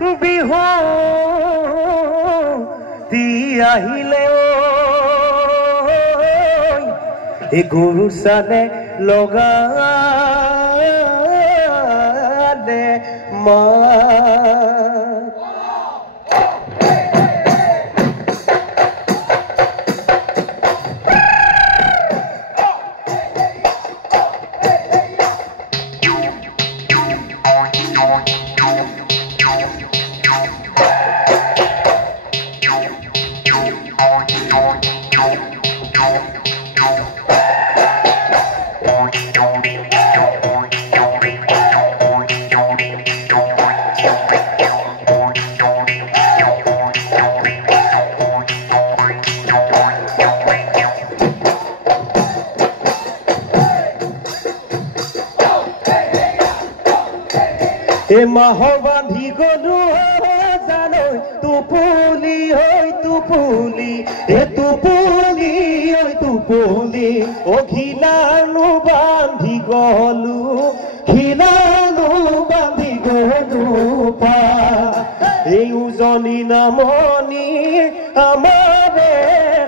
বিহু দি আহিলে এই গৰু চালে লগালে মা এ মাহ বান্ধি গলো জানো তুপুলি ঐ তুপুলি এ তুপুলি ঐ তুপুলি ও ঘিলানো বান্ধি গলো ঘিলানো বান্ধি গলো পা এই উজনি নামনি আমাৰে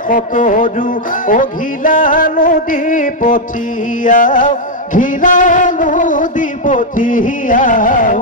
কতৰু ও ঘিলানো দি পঠিয়াও ঘিলানো দি পঠিয়াও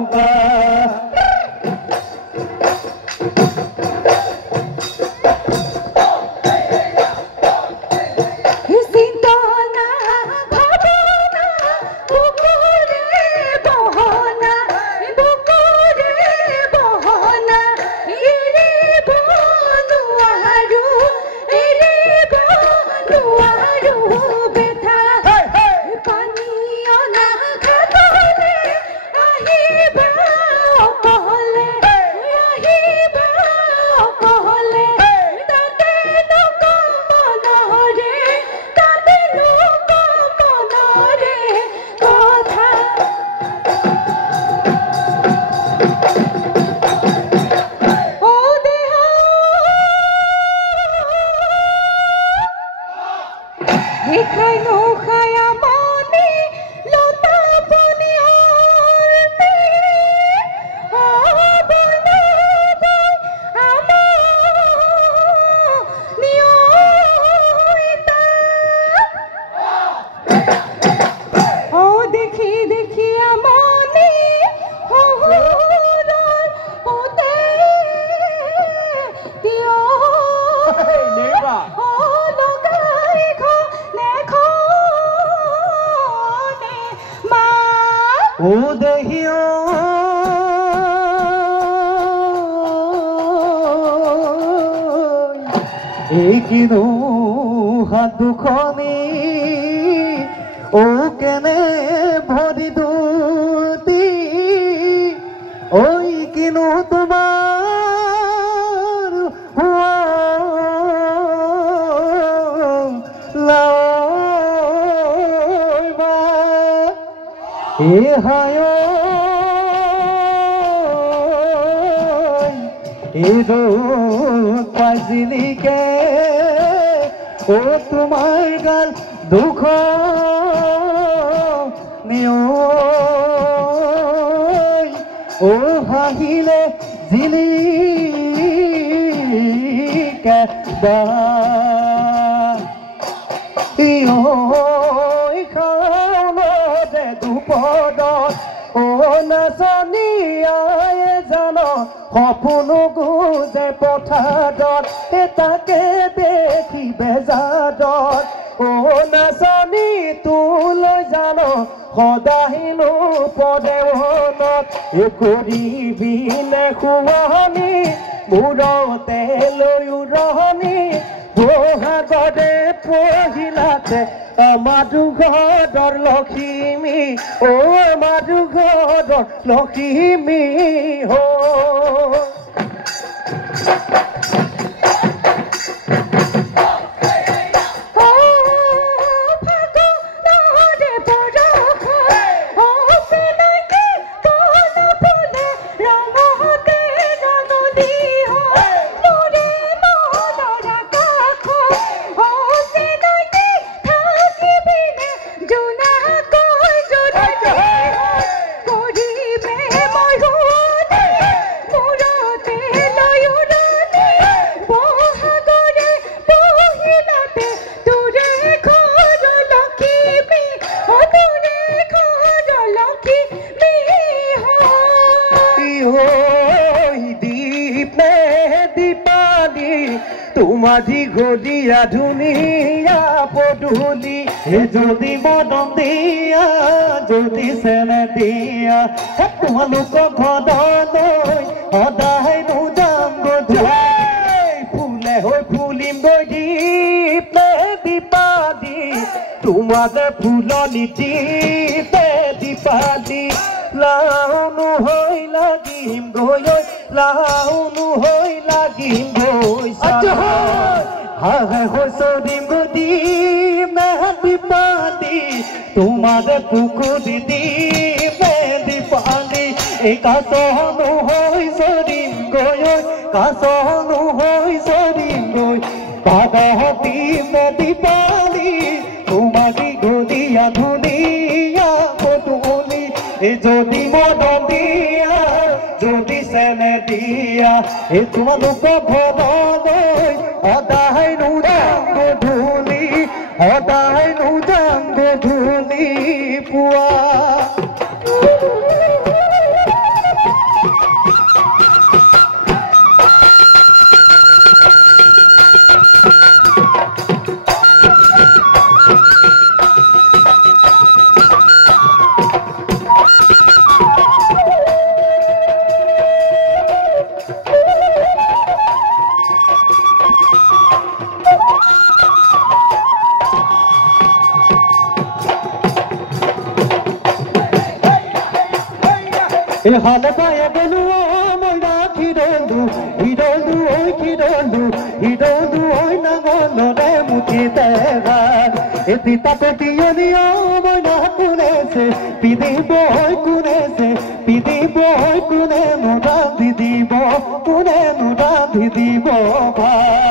কিনো হাত দুখনি ও কেনে ভৰি দুটি ঐ কিনো তোমাৰ লাইবা এ হায় এদো পাজিলিকে ও তোমার গাল দুঃখ নিও ও হাহিলে জিলিকে খাওঁতে দুপদত ও নাচনিয়াই জানো সপোনো গুজে পথাৰত তাকে দেখি বেজাদত ও নাচনি তোলৈ জানো সদাহিনো পদেৱনত কৰিবি নে খুৱানি মূৰতে লৈ উৰণি বহাগৰে পহিলাতে আমাৰ ঘৰৰ লখিমী ও আমাৰ ঘৰৰ লখিমী হো তোমারি গলিয়া ধুনিয়া পদূলি যদি মদন দিয়া যদি চেনে দিয়া তোমালোক ঘৰলৈ সদায় যাম গধূলি ফুলে হৈ ফুলিম গৈ দীপে দীপালি তোমাৰে ফুলনি দীপে দীপালি লাউনো হৈ লাগিম গৈ লাউনো হৈ লাগিম গৈ হায় হৈছৰিম গদিম দীপালি তোমাৰে পুখুৰী দীপে দীপালি এই কাছনো হৈ চৰিম গৈ কাছনো হৈ চৰিম গৈ বাগাহতিম দীপালি তোমাৰি গলিয়া ধুনীয়া পদূলি যদি মদন দিয়া যদি চেনে দিয়া এই তোমালোক ঘৰলৈ সদায় যাম গধূলি সদায় যাম গধূলি পুৱা হালে পায়ে গেলো মইনা খিৰলো হিৰলো ঐ খিৰলো হিৰলো ঐ নাঙলৰে মুঠিতে গান এটি তাতে তিয়নিও মইনা কোনেছে পিদিব ঐ কোনেছে পিদিব ঐ কোনে ৰান্ধি দিব কোনে ৰান্ধি দিব ভাত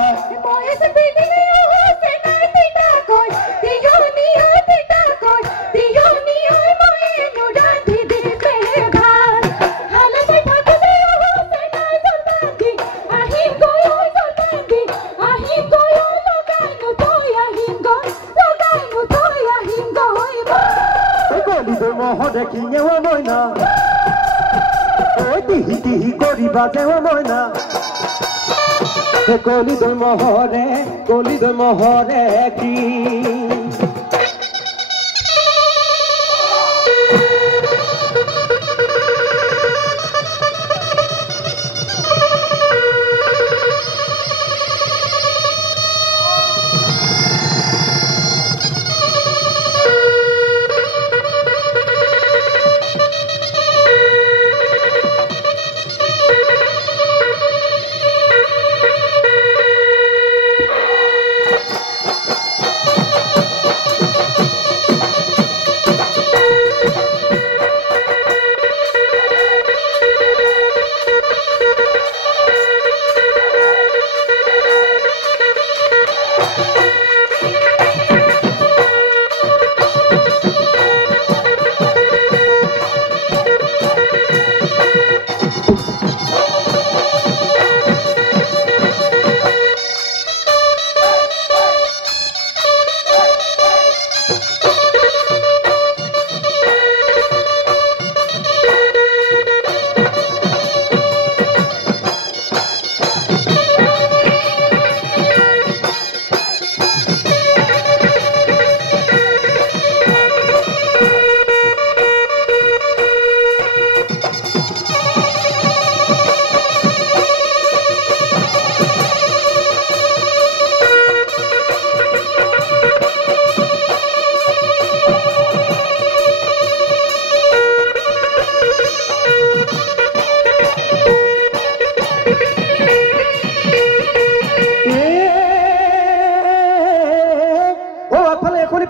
দেখিয়ে মইনা ঐ টিহি টিহি কৰিবা যে মইনা কলিদৈ মহৰে কি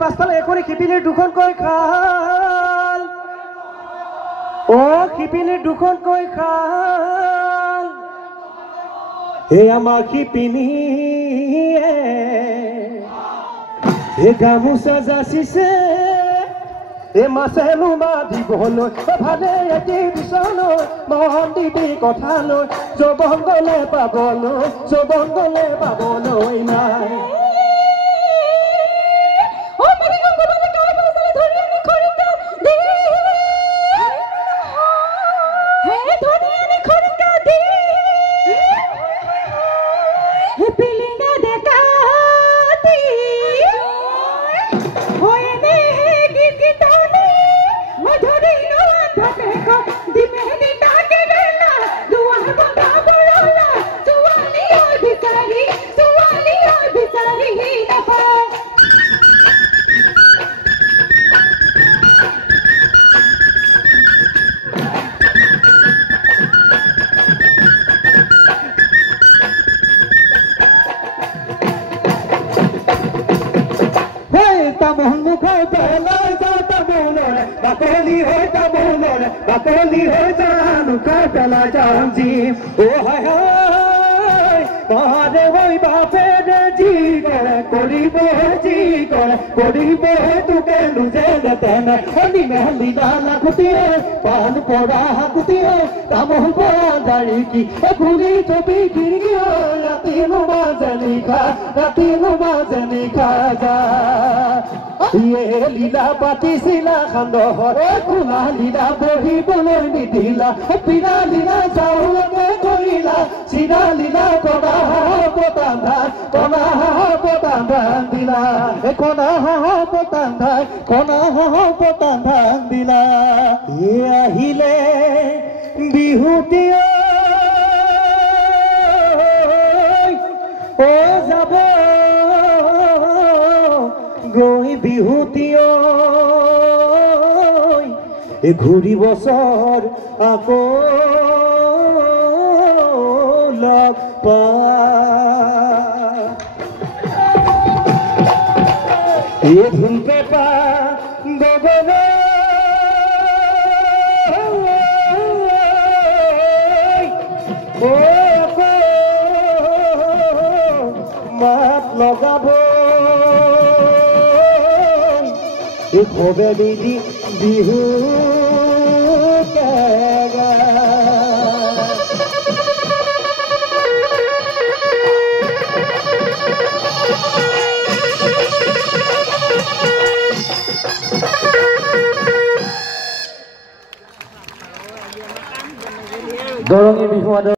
পাছফালে এখনি খিপিনীৰ দুখনকৈ খাল খিপিনীৰ দুখনকৈ খাল হে আমাৰ শিপিনীয়ে হে গামোচা যাচিছে হে মাছে নুমা দিবলৈ ভালে এটি বিচলৈ মন দিবি কথালৈ যৌৱন গলে পাবলৈ নাই পেলাই যাওঁ তামোলৰে বাকলি হৈ তামোলৰে বাকলি হৈ জানুকা পেলাই যাওঁ যি হায় হায় মহাদেৱই বাপেৰে যি কৰে কৰিব তোকে যেনে তেনে হলি দানা খুটিয়ে পান পৰা হাকুটিয়ে তামোল পৰা দাৰি কি ঘূৰি থবি খিৰিকি ৰাতি নিশা যা লীলা পাতিছিলা সান্দহৰ খোলা লীলা বহিবলৈ নিদিলা পিৰা লীলা চাউলকে কৰিলা চিৰা লীলা কণা পতান ধান দিলা পতান ধান দিলা আহিলে বিহুতি যাব গৈ বিহুতি ঘূৰি বছৰ আকৌ লগ পা ধুন পেপা গগন মাত লগাব খবেদি বিহু